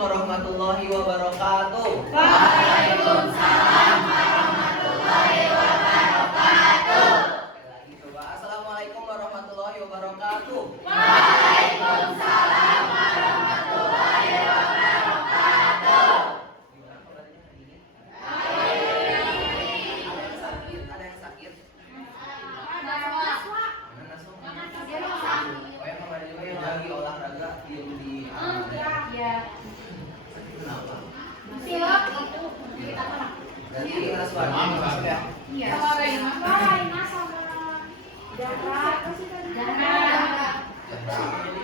warahmatullahi wabarakatuh. Waalaikumsalam warahmatullahi wabarakatuh. Sekali lagi coba. Assalamualaikum warahmatullahi wabarakatuh. Waalaikumsalam warahmatullahi wabarakatuh. Gimana kabarnya hari ini? Baik. Ada yang sakit? Ada yang sakit? Mana Naswa? Oh yang kemarin juga yang lagi olahraga diem di sakit kenapa? Berarti Naswa maksudnya?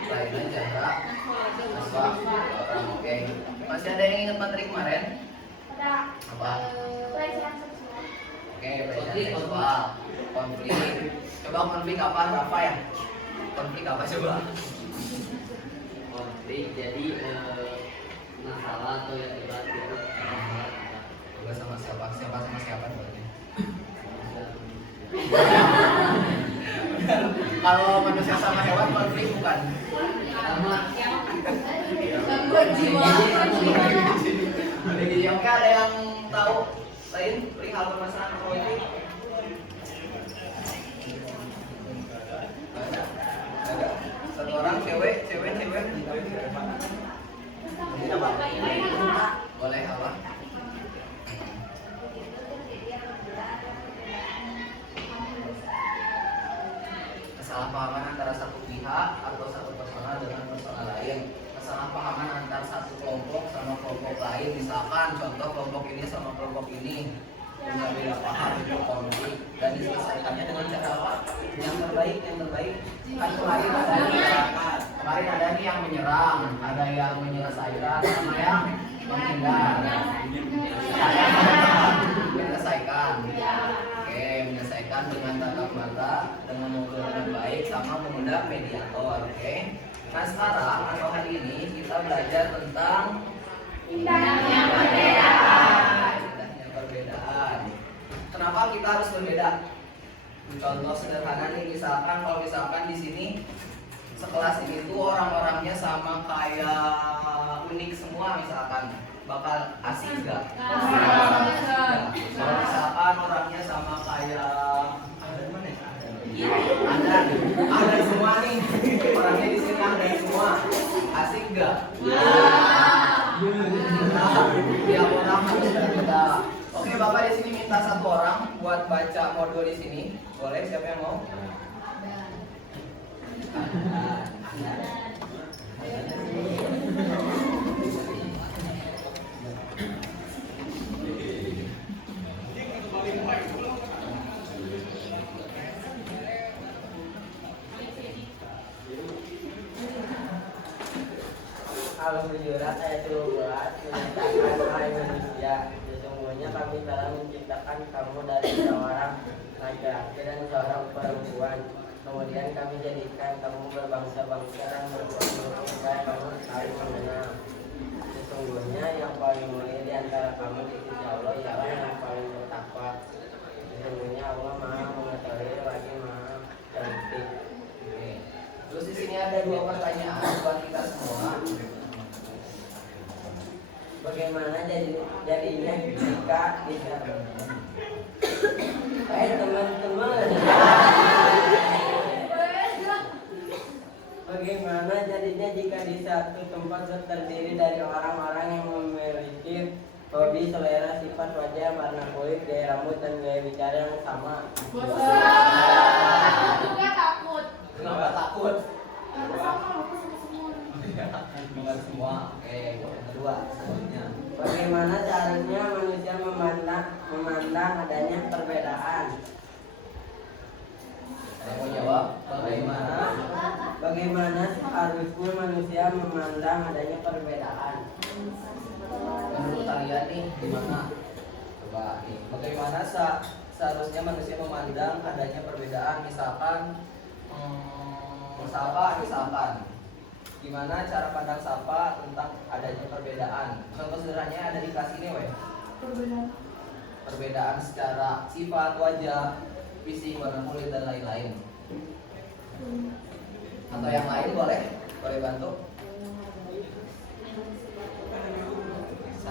Lainnya jarak Naswa orang oke. Masih ada yang ingat materi kemarin? Apa? Oke, pelecehan seksual, konflik. Coba konflik apa, Rafa ya? Konflik apa coba? Konflik jadi masalah atau ya ibarat itu Coba sama siapa? Siapa sama siapa berarti? Kalau manusia sama hewan konflik bukan? sama Jadi oke, ada yang tahu lain perihal permasalahan konflik? Ada. Satu orang cewek. Ini apa? Boleh apa? Kesalahpahaman antara satu pihak atau satu personal dengan personal lain. Kesalahpahaman antar satu kelompok sama kelompok lain. Misalkan contoh kelompok ini sama kelompok ini punya beda paham, itu konflik dan diselesaikannya dengan cara apa? Yang terbaik. Kan kemarin ada nih yang menyerang, ada yang menyelesaikan, sama yang menghindar. Menyelesaikan. Oke, menyelesaikan dengan tatap mata, dengan ngobrol dengan baik, sama mengundang mediator. Oke. Nah sekarang atau hari ini kita belajar tentang Indahnya perbedaan. indahnya perbedaan. Kenapa kita harus berbeda? Contoh sederhana nih, kalau misalkan di sini sekelas ini tuh orang-orangnya sama kayak unik semua, misalkan bakal asik gak? Kalau misalkan orangnya sama kayak ada semua nih, orangnya di sini ada semua, asik gak? Tiap orang harus berbeda. Oke, Bapak di sini minta satu orang buat baca modul di sini. Boleh, siapa yang mau? Al-Hujurat ayat 12 menyatakan hai manusia, sesungguhnya kami telah menciptakan kamu dari seorang laki-laki dan seorang perempuan. Kemudian kami jadikan kamu berbangsa-bangsa dan bersuku supaya kamu saling mengenal. Sesungguhnya yang paling mulia di antara kamu di sisi Allah ialah yang paling bertakwa. Sesungguhnya Allah Maha Mengetahui lagi Maha Cantik. Oke. Terus di sini ada dua pertanyaan buat kita semua. Bagaimana jadinya jika bisa teman-teman, bagaimana jadinya jika di satu tempat terdiri dari orang-orang yang memiliki hobi, selera, sifat, wajah, warna kulit, gaya rambut, dan gaya bicara yang sama? Kenapa takut? Bukan semua. Oke, yang kedua selanjutnya. Bagaimana caranya manusia memandang adanya perbedaan? Ada yang mau jawab? Bagaimana seharusnya manusia memandang adanya perbedaan? Menurut kalian nih gimana? Coba nih, bagaimana seharusnya manusia memandang adanya perbedaan? Misalkan gimana cara pandang Sapa tentang adanya perbedaan? Contoh sederhananya ada di kelas ini, weh. Perbedaan secara sifat, wajah, fisik, warna kulit dan lain-lain. Atau yang lain boleh bantu?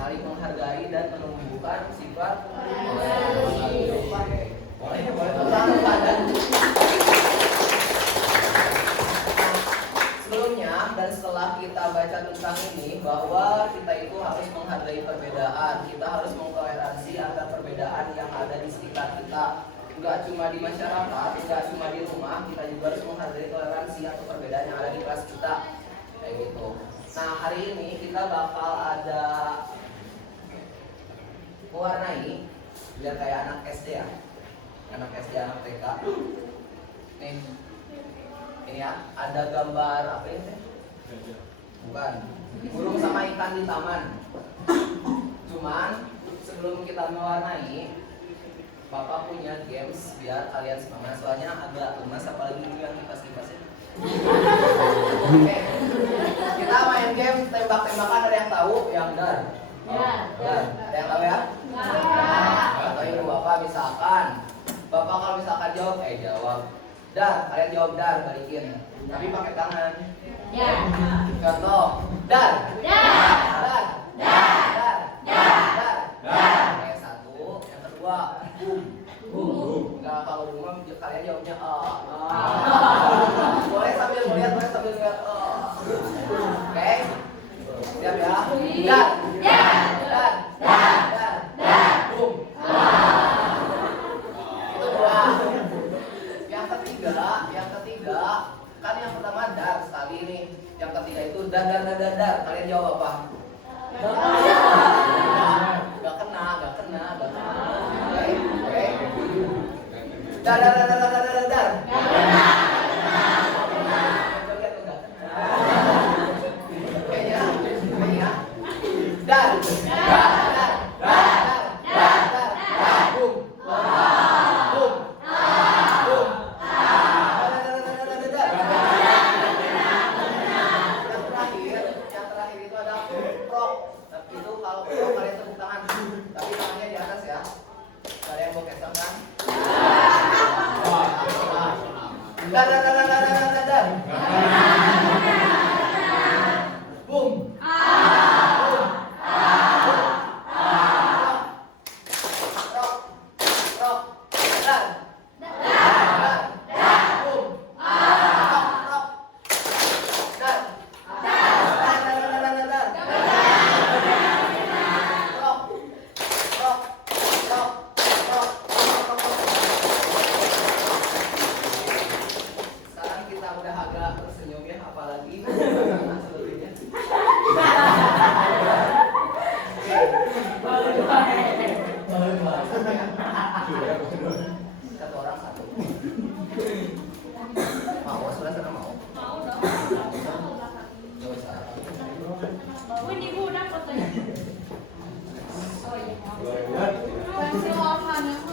saling menghargai dan menumbuhkan sifat boleh tepuk tangan dan sebelumnya dan setelah kita baca tentang ini bahwa kita itu harus menghargai perbedaan, kita harus mengtoleransi antara perbedaan yang ada di sekitar kita. Enggak cuma di masyarakat, enggak cuma di rumah, kita juga harus menghargai toleransi atau perbedaan yang ada di kelas kita. Kayak gitu. Nah, hari ini kita bakal ada mewarnai biar kayak anak SD ya. Anak SD, anak TK. Nih. Ini ya, ada gambar apa ini? Bukan. Burung sama ikan di taman. Cuman sebelum kita mewarnai, Bapak punya games biar kalian semangat. Soalnya agak lemas apalagi dulu yang kipas-kipasin. Oke. Kita main game tembak-tembakan, ada yang tahu? Yang dar. Dar. Ada yang tahu ya? Atau ibu Bapak misalkan Bapak kalau misalkan jawab, jawab. Dar, kalian jawab dar, balikin. Tapi pakai tangan. Ya. Contoh, dar. Dar. Dar. Dar. Oke, satu. Yang kedua, bum. Enggak, kalau bum kalian jawabnya boleh sambil melihat, boleh sambil lihat. Oke. Siap ya? Dar. Dar. Bum. Itu dua. Yang ketiga, kan yang pertama dar sekali nih. Yang ketiga itu dar. Kalian jawab apa? Gak kena. Oke. Dar. Kayaknya. Dar. Dar. Boom. Rock. Dar. Boom. Rock. Dar. Sekarang kita udah agak tersenyum ya, apalagi sebelumnya. Satu orang satu. Mau sudah sana mau? Mau dong. Coba sekarang. Ini Bu udah fotonya. Oh iya. Pensil warna aku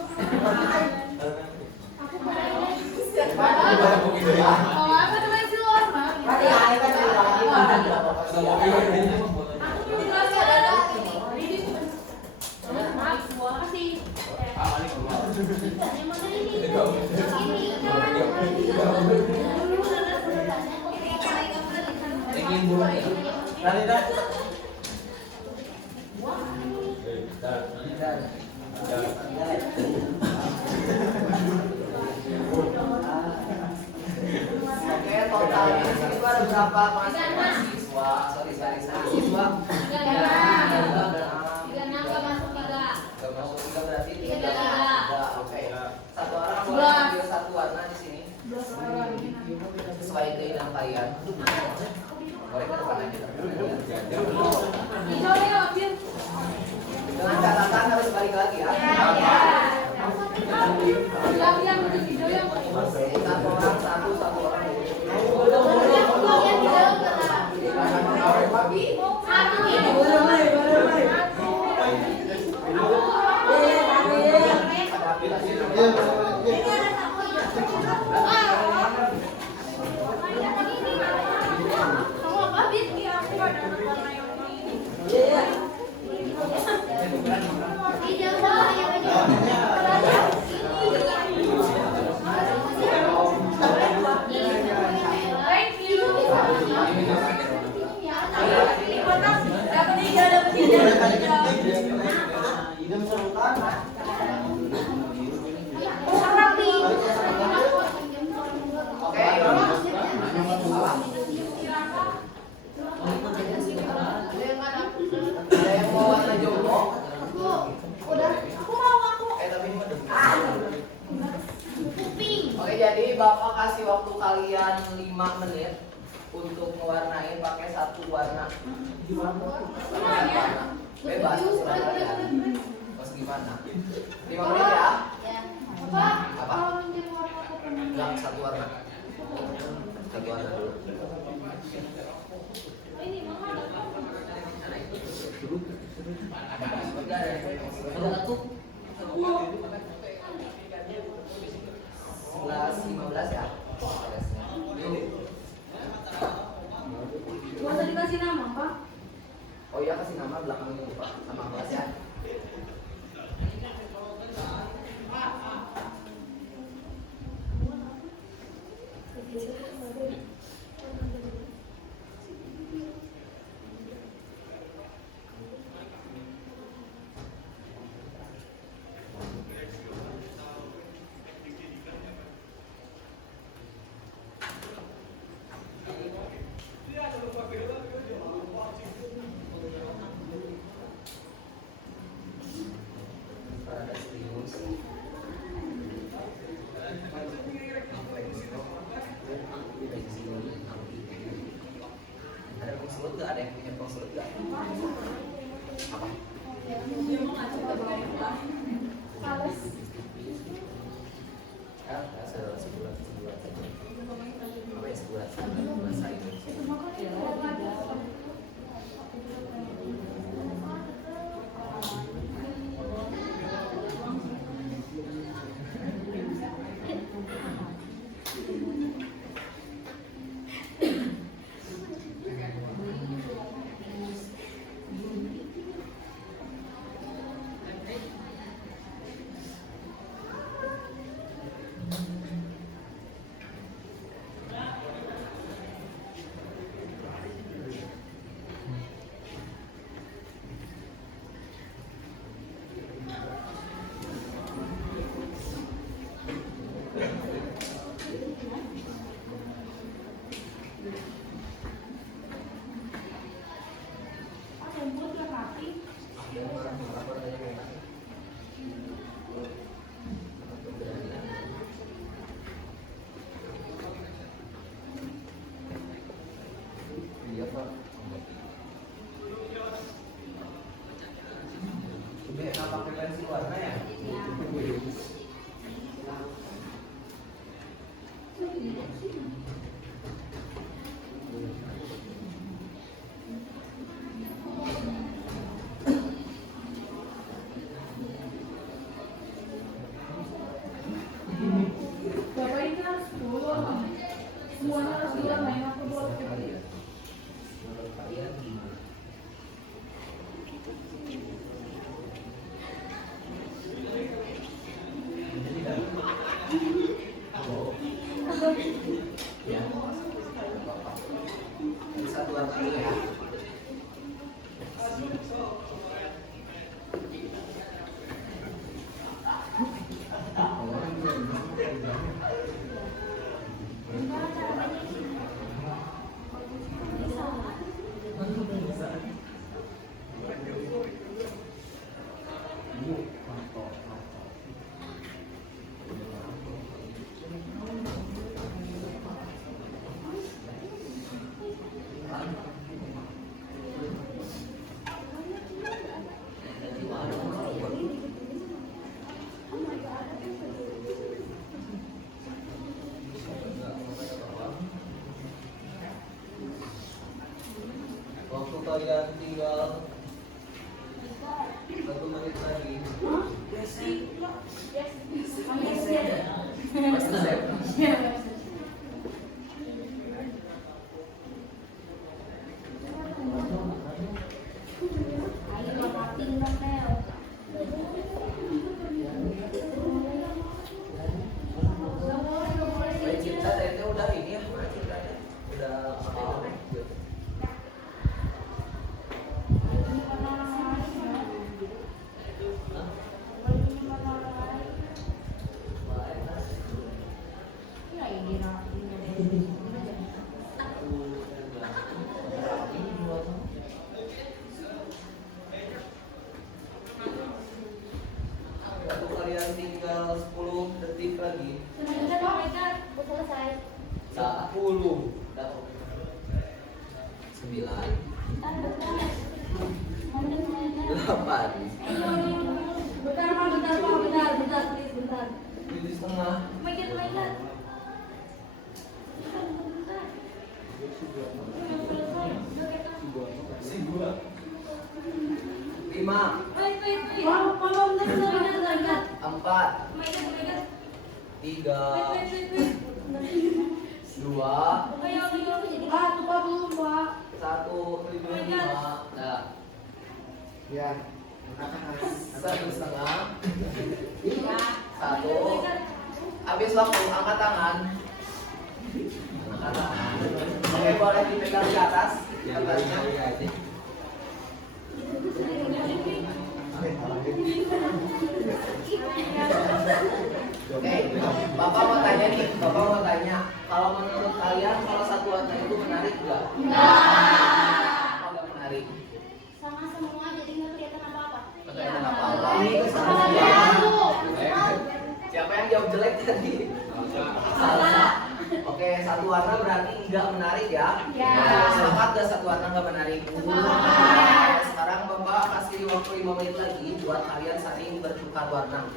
oh, apa tuh pensil warna? Oke, totalnya di sini ada berapa mahasiswa? Sorry, siswa. Gak masuk tiga berarti tiga. Oke. Satu orang boleh ambil satu warna di sini. Sesuai keinginan kalian. Boleh ke depan aja. Dengan catatan harus balik lagi ya. Satu orang satu orang. Oke, ada yang mau warna jomblo? Tapi ini Oke, jadi Bapak kasih waktu kalian 5 menit untuk mewarnai pakai satu warna. Bebas, terserah kalian. Terus gimana? 5 menit ya? Apa? Enggak, satu warna. Satu warna dulu. Aku 11, 15 ya? Masa dikasih nama, Pak? Oh iya, kasih nama belakangnya lupa sama 15 ya. Ada serius. Ada konsulat nggak? Ada yang punya konsulat nggak? Apa? Ya, sebulan saja. Apa ya sebulan bahasa Indonesia? Iya Pak. Udah enak pakai pensil warna ya? Bapak ini harus dulu, semuanya harus dulu, main aku buat Menurut kalian gimana? Ya, ini satu warna dulu ya. Waktu kalian tinggal 1 menit lagi. Mas selesai. Baik, cinta itu udah ini ya, mana cintanya? Udah pakai tinggal 10 detik lagi. Selesai. 10. 9. 8. Bentar, Pak, bentar, please, bentar. 7,5. Megat. Bentar. 5. Mama, bentar. 4. Megat. 3. 2. Ah, lupa belum, Pak. 1. 7,5. Nah. Ya. 1,5. 1. Habis waktu angkat tangan. Angkat tangan. Oke, boleh dipegang di atas. Atasnya. Oke, Bapak mau tanya nih, kalau menurut kalian kalau satu warna itu menarik nggak? Apa nggak menarik? Sama semua jadi nggak kelihatan apa-apa. Nggak kelihatan apa-apa. Siapa yang jawab jelek tadi? Salah. Oke, satu warna berarti nggak menarik ya? Ya. Sepakat nggak satu warna nggak menarik? Sekarang Bapak kasih waktu 5 menit lagi buat kalian saling bertukar warna.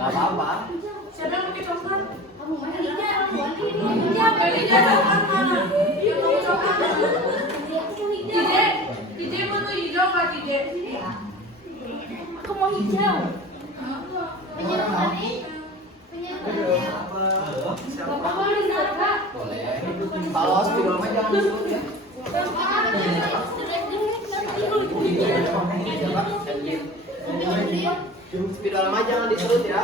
Gak apa-apa. Siapa yang pakai coklat? Kamu main hijau. Tije mau tuh hijau nggak Tije? Aku mau hijau. Bapak mau hijau, Kak? Boleh. Kalau spidol mah jangan disebut ya. Spidol mah jangan disebut ya.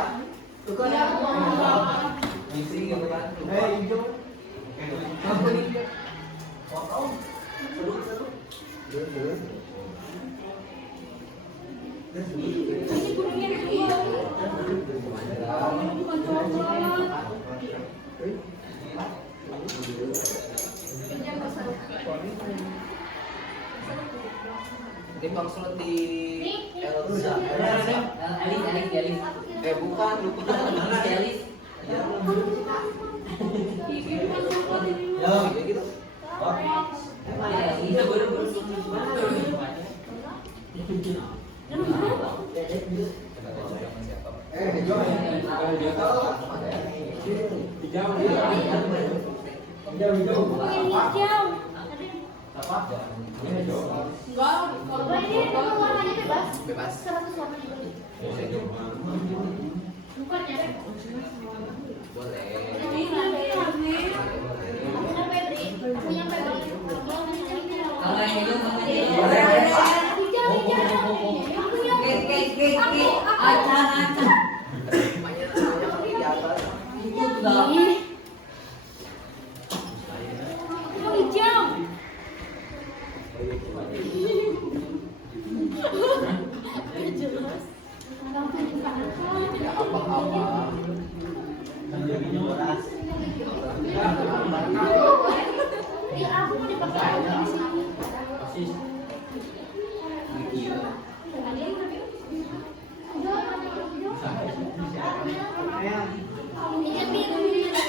Mixing gitu kan. Hijau. Apa nih? Potong. Seru. Ini kuningnya hijau. Bukan coklat. Ini maksud di Elsa. Elis. Bukan, lupa. Elis. Ini bukan coklat ini. Ya, kayak gitu. Itu baru Hijau. Enggak. Ini kamu warnanya bebas. Bebas. 100 warna juga. Bukan ya, Beb? Boleh. Ini Febri. Aku yang Febri. kalau yang hijau sama dia. Hijau. Aku yang Acan. Namanya di atas. Itu enggak. Aku mau hijau. Jelas. Tidak apa-apa. Ya, aku mau dipakai di sini. Ini biru.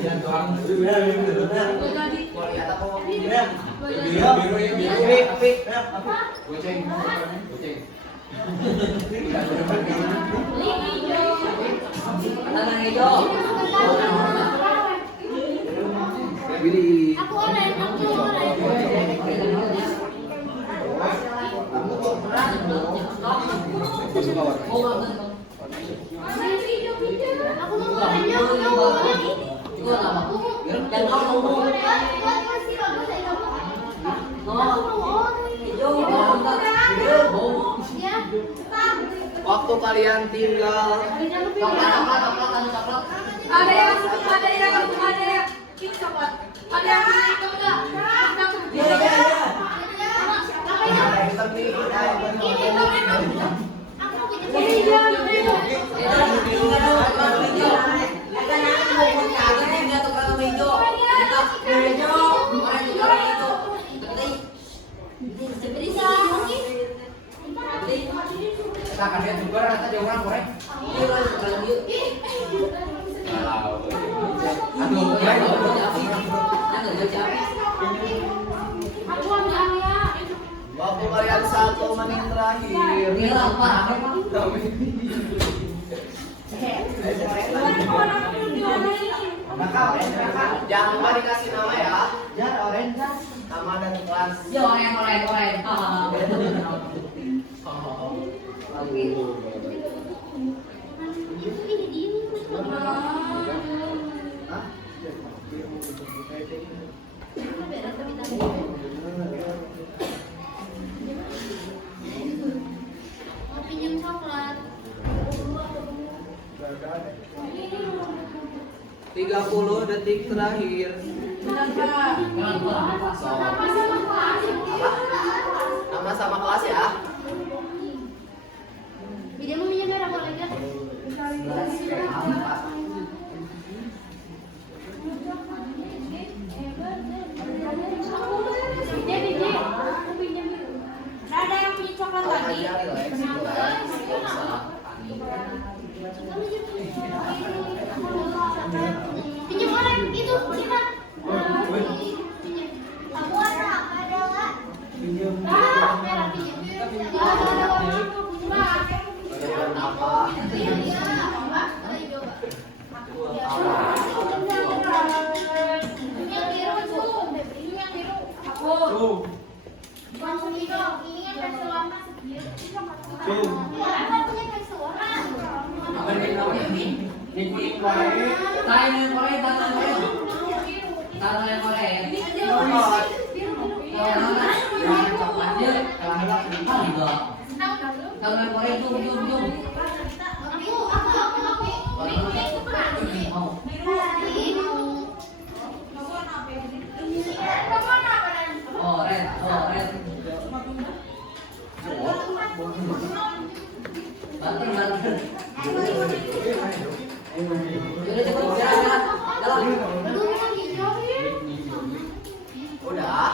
Gua jadi. Mau lihat apa mau Gua pinjam? jadi. Api. Tangan hijau. Aku online, aku online. Aku mau online, aku mau online. Juga apa? Yang kau tunggu. Waktu kalian tinggal. Coklat. Ada yang ini coklat. Ada yang ini itu enggak? Nah, kalian juga rata jauh orang korek. Aduh, ya, Aku ambil Alia. waktu kalian 1 menit terakhir. Jangan lupa dikasih nama ya. Nama dan kelas. Mau pinjam coklat. 30 detik terakhir. Nama sama kelas ya. Video mau pinjam berapa lagi? Ada yang punya coklat lagi? Pinjam orang itu Cina. Kamu ada nggak? Merah pinjam. Ada warna Apa? Udah.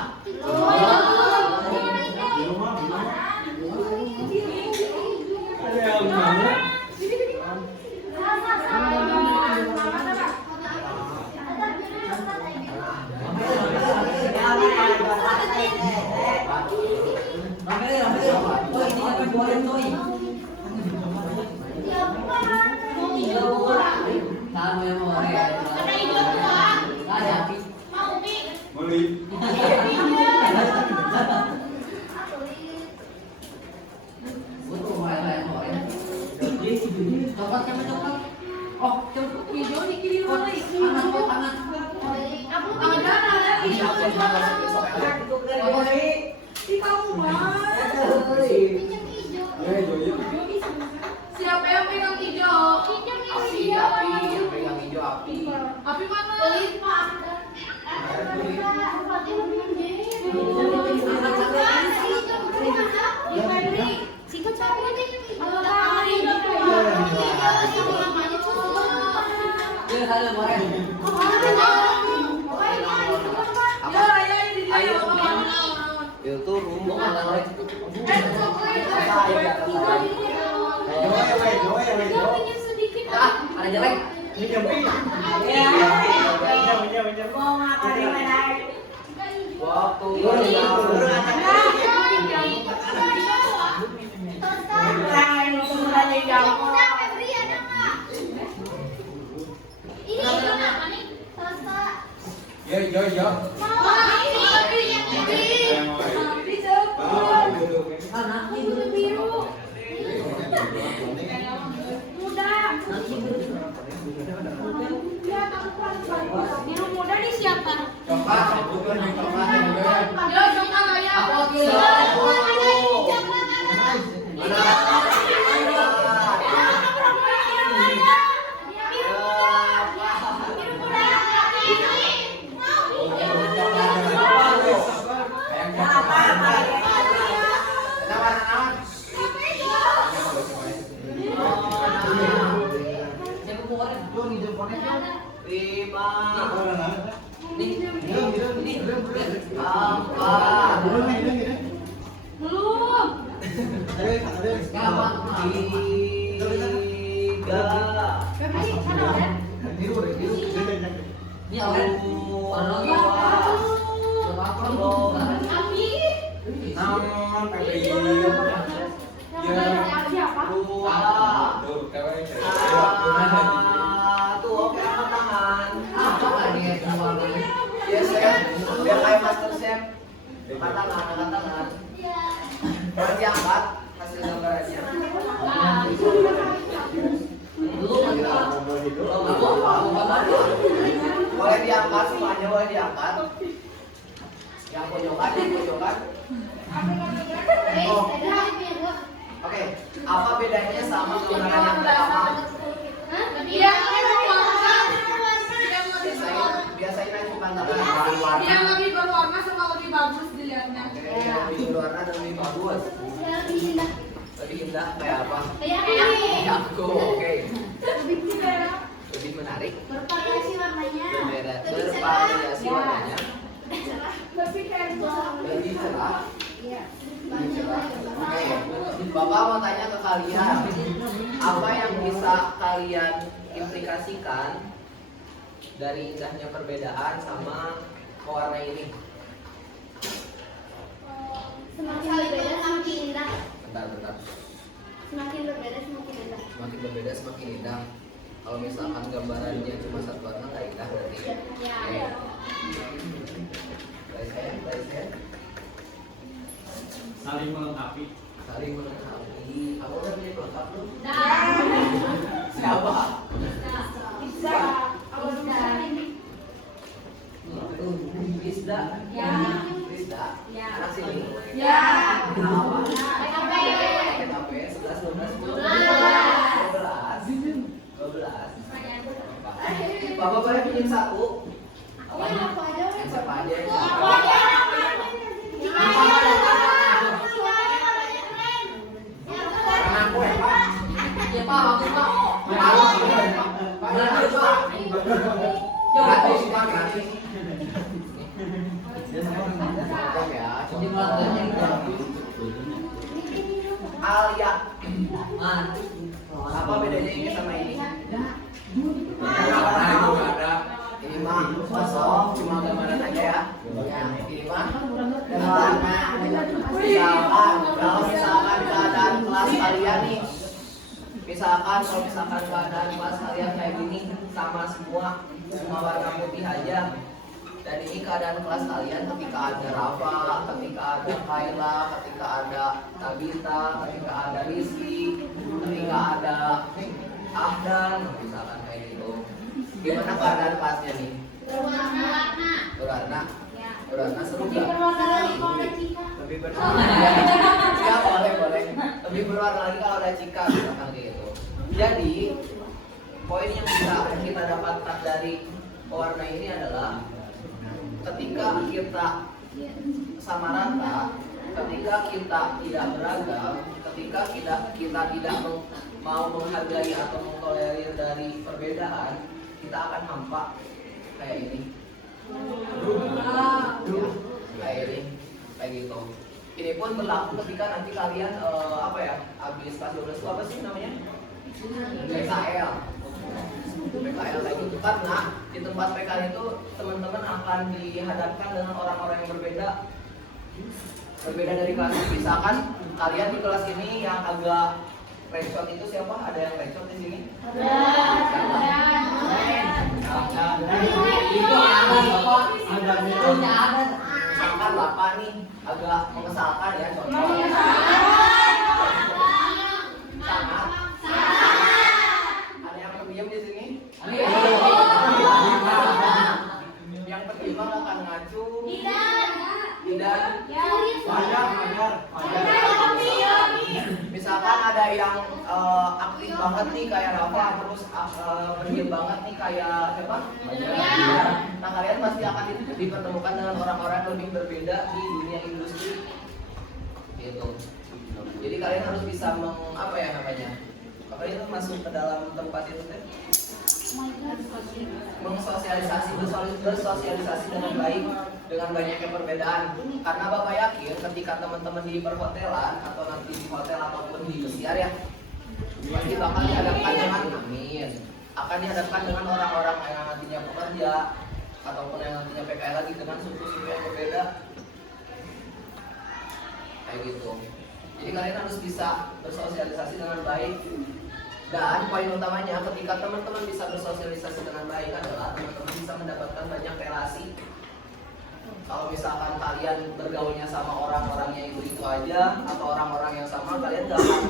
Siapa yang pegang hijau? Api, yang pegang hijau api. Api mana? Itu rumah Ada jelek. Mau ngapain lagi? Waktu Biru muda nih siapa? coklat, bukan yang coklat yang bener. Yo, coklat aja. Belum. Ini orang Siapa? Yes, chef. Biar kayak master chef. Angkat tangan. Boleh diangkat hasil gambarannya. Boleh diangkat semuanya, boleh diangkat. Yang pojokan. Oke, apa bedanya sama kebenaran yang pertama? Biasain aja bukan tangan Yang lebih berwarna sama lebih bagus dilihatnya. lebih berwarna dan lebih bagus. Lebih indah kayak apa? Jago, oke. Lebih menarik. Bervariasi warnanya. Bervariasi warnanya. Lebih heboh. Lebih cerah. Oke, Bapak mau tanya ke kalian, apa yang bisa kalian implikasikan dari indahnya perbedaan sama pewarna ini? Semakin berbeda semakin indah. Bentar. Semakin berbeda semakin indah. Semakin berbeda semakin indah. Kalau misalkan gambarannya cuma satu warna nggak indah berarti. Ya. Baik saya. Saling melengkapi. Saling melengkapi. Aku udah punya pelengkap belum? Dah. Siapa? Bisa. Aku sudah. Rizda. Ya. Rizda. Ya. Anak sini. Ya. Kenapa? PKP. PKP 11, 12, 12. Bapak boleh pinjam satu? Yang siapa aja? Karena aku ya Pak. ya Pak, bagus Pak. Gratis Pak. Gratis Pak, gratis. Oke ya. Jadi melanggarnya gitu. Alia. Nah, Apa bedanya ini sama ini? Ini mah kosong, cuma gambaran aja ya. Ini mah kalau misalkan keadaan kelas kalian nih, kalau misalkan keadaan kelas kalian kayak gini sama semua warna putih aja. Dan ini keadaan kelas kalian ketika ada Rafa, ketika ada Kayla, ketika ada Tabita, ketika ada Rizky, ketika ada Ahdan, misalkan kayak gitu. Gimana keadaan kelasnya nih? Berwarna. Berwarna seru gak? Lebih berwarna. Ya boleh. Lebih berwarna lagi kalau ada Cika, misalkan kayak gitu. Jadi poin yang bisa kita dapatkan dari pewarna ini adalah ketika kita sama rata, ketika kita tidak beragam, ketika kita tidak mau menghargai atau mengtolerir dari perbedaan, kita akan hampa kayak ini. Kayak ini, kayak gitu. Ini pun berlaku ketika nanti kalian habis kelas 12 itu apa sih namanya? PKL. PKL karena di tempat PK itu teman-teman akan dihadapkan dengan orang-orang yang berbeda dari kelas. Misalkan kalian di kelas ini yang agak recot itu siapa? Ada yang recot di sini? Itu ada apa? Ada itu ada. Misalkan Bapak nih agak mengesalkan ya contoh. Sangat. Ada yang pendiam di sini? Yang pendiam akan ngacu. Tidak. Misalkan ada yang aktif banget nih kayak Rafa, terus pendiam banget nih kayak siapa? Nah kalian pasti akan dipertemukan dengan orang-orang yang lebih berbeda di dunia industri, gitu. Jadi kalian harus bisa apa itu masuk ke dalam tempat itu teh? Bersosialisasi dengan baik dengan banyaknya perbedaan. Karena Bapak yakin ketika teman-teman di perhotelan atau nanti di hotel ataupun di pesiar ya, pasti bakal dihadapkan dengan orang-orang yang nantinya pekerja ataupun yang nantinya PKL lagi dengan suku-suku yang berbeda, kayak gitu. Jadi kalian harus bisa bersosialisasi dengan baik. Dan poin utamanya ketika teman-teman bisa bersosialisasi dengan baik adalah teman-teman bisa mendapatkan banyak relasi. Kalau misalkan kalian bergaulnya sama orang-orangnya itu aja atau orang-orang yang sama, kalian gak akan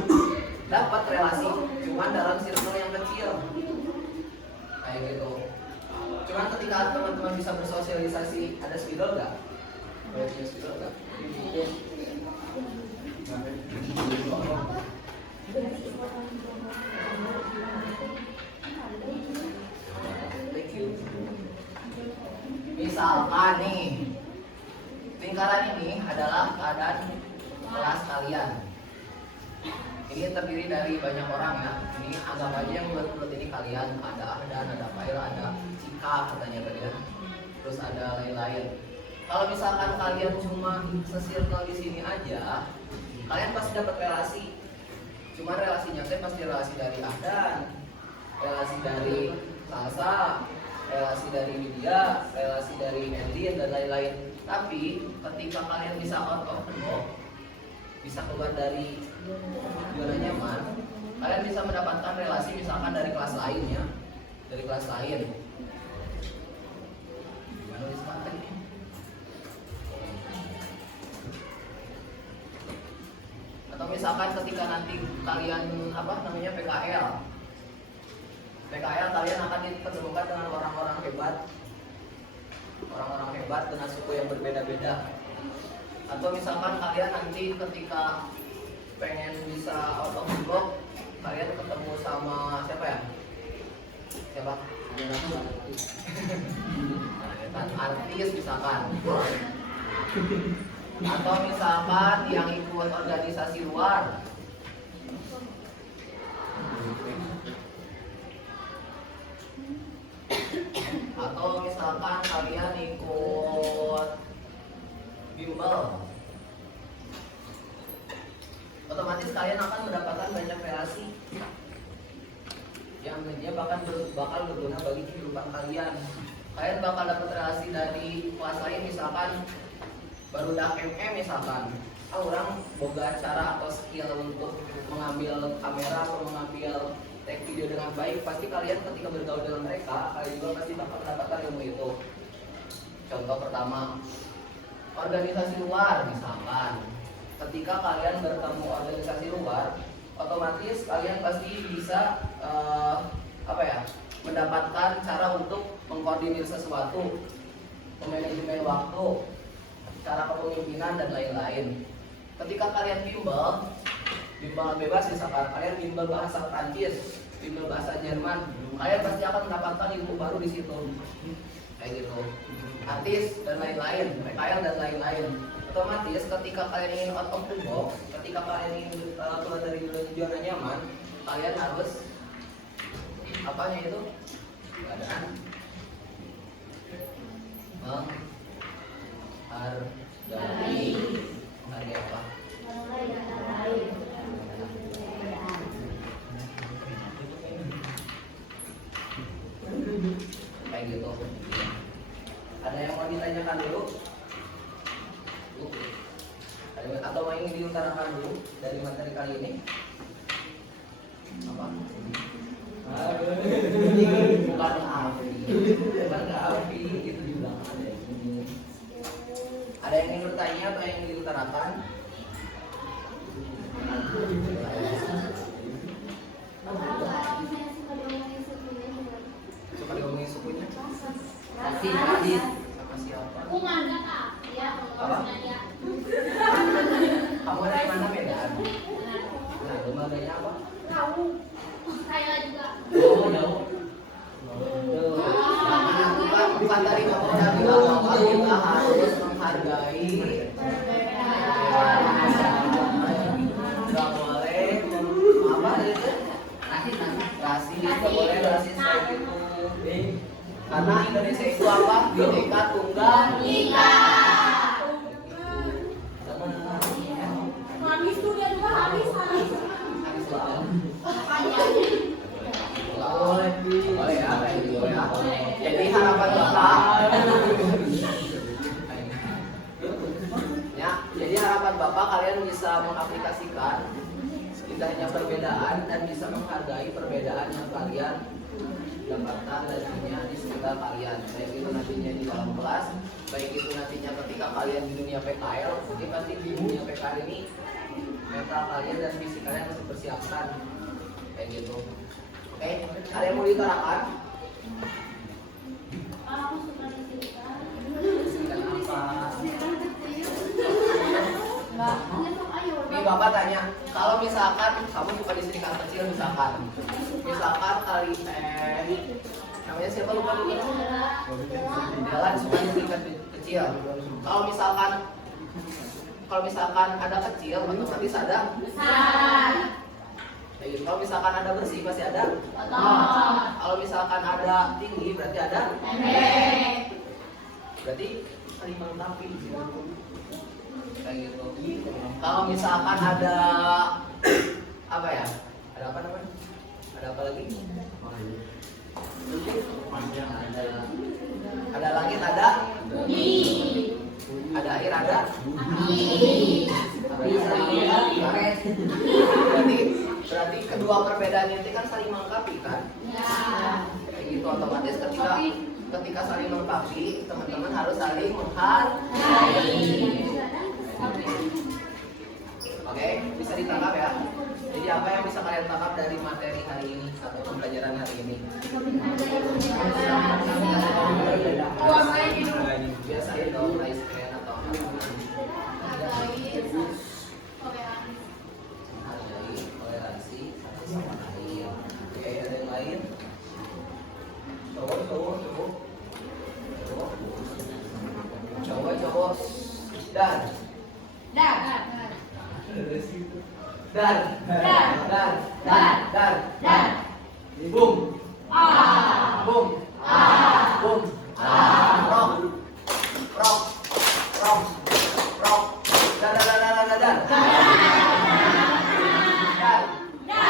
dapat relasi, cuman dalam circle yang kecil, kayak gitu. Cuman ketika teman-teman bisa bersosialisasi, ada spidol nggak? Boleh punya spidol nggak? Misalkan nih, lingkaran ini adalah keadaan kelas kalian. Ini terdiri dari banyak orang ya. Ini anggap aja yang bulat-bulat ini kalian. Ada Ahdan, ada Fail, ada Cika katanya tadi ya. Terus ada lain-lain. Kalau misalkan kalian cuma sesirkel di sini aja, kalian pasti dapat relasi. Cuma relasinya saya pasti relasi dari Ahdan, relasi dari Salsa, relasi dari Widya, relasi dari Eldin dan lain-lain. Tapi ketika kalian bisa out of the box, bisa keluar dari zona nyaman, kalian bisa mendapatkan relasi misalkan dari kelas lainnya, dari kelas lain. Gimana di Semanten? Atau misalkan ketika nanti kalian PKL kalian akan dipertemukan dengan orang-orang hebat dengan suku yang berbeda-beda. Atau misalkan kalian nanti ketika pengen bisa out of the box, kalian ketemu sama siapa? Artis misalkan. Atau misalkan yang ikut organisasi luar. Atau misalkan kalian ikut bimbel, otomatis kalian akan mendapatkan banyak relasi yang dia bakal berguna bagi kehidupan kalian. Kalian bakal dapat relasi dari kelas lain, misalkan barudak MM misalkan. Orang boga cara atau skill untuk mengambil kamera atau mengambil take video dengan baik, pasti kalian ketika bergaul dengan mereka, kalian juga pasti bakal mendapatkan ilmu itu. Contoh pertama, organisasi luar misalkan. Ketika kalian bertemu organisasi luar, otomatis kalian pasti bisa mendapatkan cara untuk mengkoordinir sesuatu, memanajemen waktu, cara kepemimpinan dan lain-lain. Ketika kalian bimbel bebas misalkan kalian bimbel bahasa Prancis, bimbel bahasa Jerman, kalian pasti akan mendapatkan ilmu baru di situ, kayak gitu. Artis dan lain-lain, PKL dan lain-lain. Otomatis ketika kalian ingin out of the box, ketika kalian ingin keluar dari zona nyaman, kalian harus apanya itu? Keadaan menghargai apa? kayak gitu. Ada yang mau ditanyakan dulu? Atau mau ingin diutarakan dulu dari materi kali ini? Apa? Bukan api, itu juga ada. Ada yang ingin bertanya atau yang ingin diutarakan? Suka diomongin sukunya? Kasih hadis. Sama siapa? Aku mangga kak, ya kalau sengaja. Kamu dari mana Medan? Nah, lembaganya apa? Tahu, saya juga. Jauh. Bukan dari kamu dari bahwa kita harus menghargai. Gak boleh apa itu? Rasis, gak boleh rasis kayak gitu. Karena Indonesia itu apa? Bineka Tunggal Ika. Habis tuh dia juga habis. Boleh ya, kayak gitu ya. Jadi harapan Bapak ya, jadi harapan Bapak kalian bisa mengaplikasikan setidaknya perbedaan dan bisa menghargai perbedaan yang kalian dapatkan nantinya di sekitar kalian, baik itu nantinya di dalam kelas, baik itu nantinya ketika kalian di dunia PKL. Mungkin pasti di dunia PKL ini mental kalian dan fisik kalian harus dipersiapkan kayak gitu. Oke, ada yang mau diutarakan? Aku suka disirikan. Dan apa? Enggak. Ayo. Nih Bapak tanya, kalau misalkan kamu suka disirikan kecil misalkan kali namanya siapa lupa dulu? Jalan suka disirikan kecil. Kalau misalkan ada kecil, otomatis ada Besar. kayak gitu. Kalau misalkan ada bersih pasti ada. Kalau misalkan ada tinggi berarti ada. Berarti saling melengkapi kayak gitu. Kalau misalkan ada apa ya? Ada apa namanya? Ada apa lagi? Ada langit, ada Bumi. ada air, ada Api. berarti kedua perbedaan itu kan saling melengkapi kan? Ya. Kayak gitu otomatis ketika saling melengkapi, teman-teman harus saling menghargai. Oke, bisa ditangkap ya. Jadi apa yang bisa kalian tangkap dari materi hari ini atau pembelajaran hari ini? Biasain dong raise hand atau menghargai, toleransi satu sama lain. Oke, ada yang lain? Cowok. Dan Bum. Rock. Dan.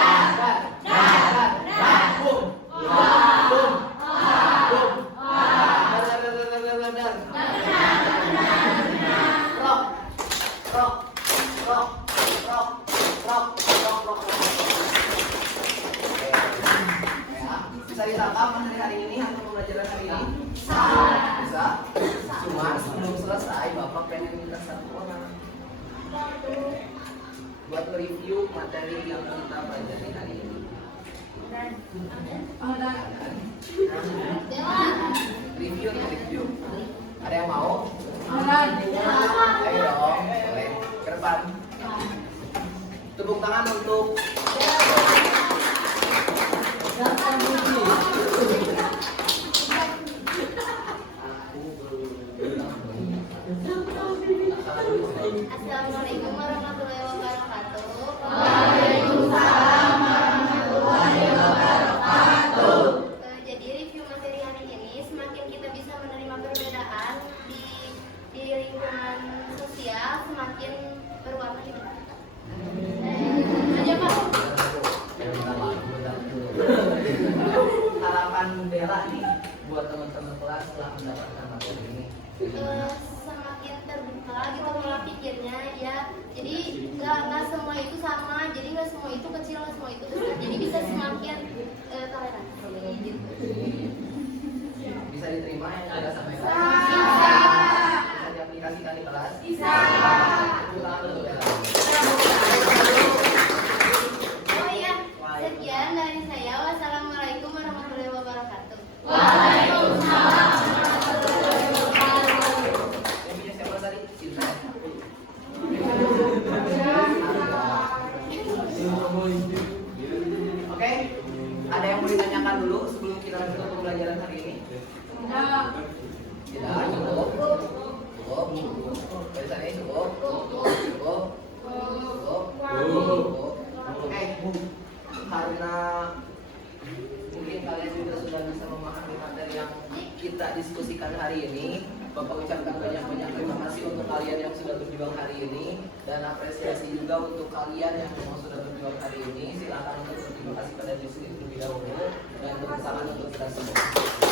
Bisa ditangkap materi hari ini atau pembelajaran hari ini? Bisa. Cuma sebelum selesai Bapak pengen minta satu orang buat review materi yang kita pelajari hari ini. Review. Ada yang mau? Ayo dong, boleh. Ke depan. Tepuk tangan untuk Assalamualaikum warahmatullahi wabarakatuh. Jadi review materi hari ini, semakin kita bisa menerima perbedaan di lingkungan sosial, semakin berwarna hidup. Aja Pak. nih buat teman-teman kelas setelah mendapatkan materi ini? Semakin terbuka gitu pola pikirnya ya, jadi nggak semua itu sama, jadi nggak semua itu kecil, nggak semua itu besar, jadi bisa semakin toleransi gitu. Bisa diterima yang ada sampai kelas? Bisa. Bisa diaplikasikan di kelas? Bisa. Tepuk tangan untuk Bella. Oh iya, sekian dari saya. Wassalamualaikum warahmatullahi wabarakatuh. Waalaikumsalam. Yang punya siapa tadi? Cinta. Oke, ada yang mau ditanyakan dulu sebelum kita lanjut ke pembelajaran hari ini? Tidak. Tidak, cukup. Tulisannya cukup. Oke, karena mungkin kalian juga sudah bisa memahami materi yang kita diskusikan hari ini. Bapak ucapkan banyak-banyak terima kasih untuk kalian yang sudah berjuang hari ini, dan apresiasi juga untuk kalian yang memang sudah berjuang hari ini. Silakan untuk berterima kasih pada diri sendiri terlebih dahulu dan tepuk tangan untuk kita semua.